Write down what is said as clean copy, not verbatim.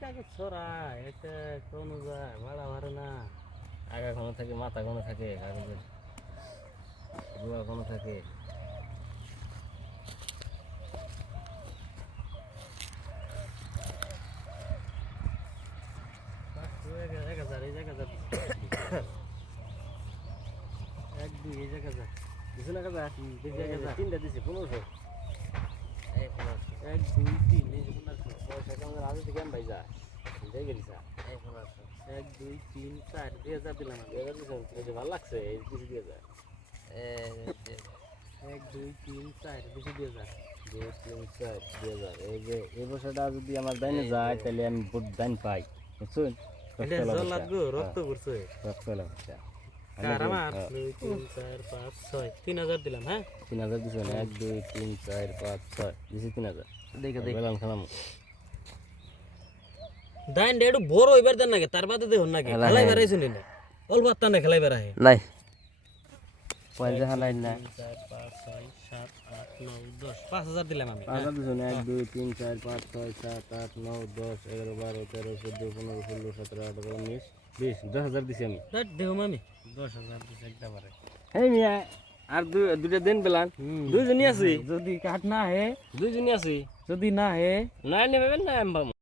কাগজ ছড়া এটা কোন যায় ভাড়া ভাড়া না আগা কোনো থাকে মাথা কোনো থাকে কাগজের রুয়া কোনো থাকে এক হাজার এই এক হাজার এক দুই এই এক হাজার কিছু না কাজা দেখি এক হাজার তিনটা দিছি 1500 এই 1500 এক দুই তিন এই যে 1500 পয়সা কেমন আগে থেকে ভাই যা যাই গেলিস এই 1500 এক দুই তিন চার 2000 দিলাম আমি 2000 দিছো এই ভালো লাগছে এই কিছু দিয়ে যা এক দুই তিন চার বেশি 2000 2 3 4 2000 এই যে এই বছরটা যদি আমার দাইনে যায় তাহলে আমি বহুত দাইন পাই বুঝছেন এটা জল লাগবে রক্ত করছে রক্ত লাগছে কার আমার 2 3 4 5 6 3000 দিলাম হ্যাঁ 3000 দিছো না 1 2 3 4 5 6 দিছি 3000 দেখে দেখ বেলান খালাম দাইন ডেডু বড় হইবার দেন নাকি তার বাদে দেখুন নাকি খেলাই বেড়াইছ নি না অল্প আত্তা খেলাই বেড়াই নাই পয়সা হালাই না 4 5 6 7 8 9 10 5000 দিলাম আমি 5000 দিছো না 1 2 3 4 5 6 7 8 9 10 11 12 13 14 15 16 17 18 19 20 10000 দিছি আমি দাট দেও মামি 10000 দিছ একবারে এই মিয়া আর দুইটা দিন বেলান দুইজনই আছি যদি কাট না হে দুইজনই আছি যদি না হে না নেবেন না আমি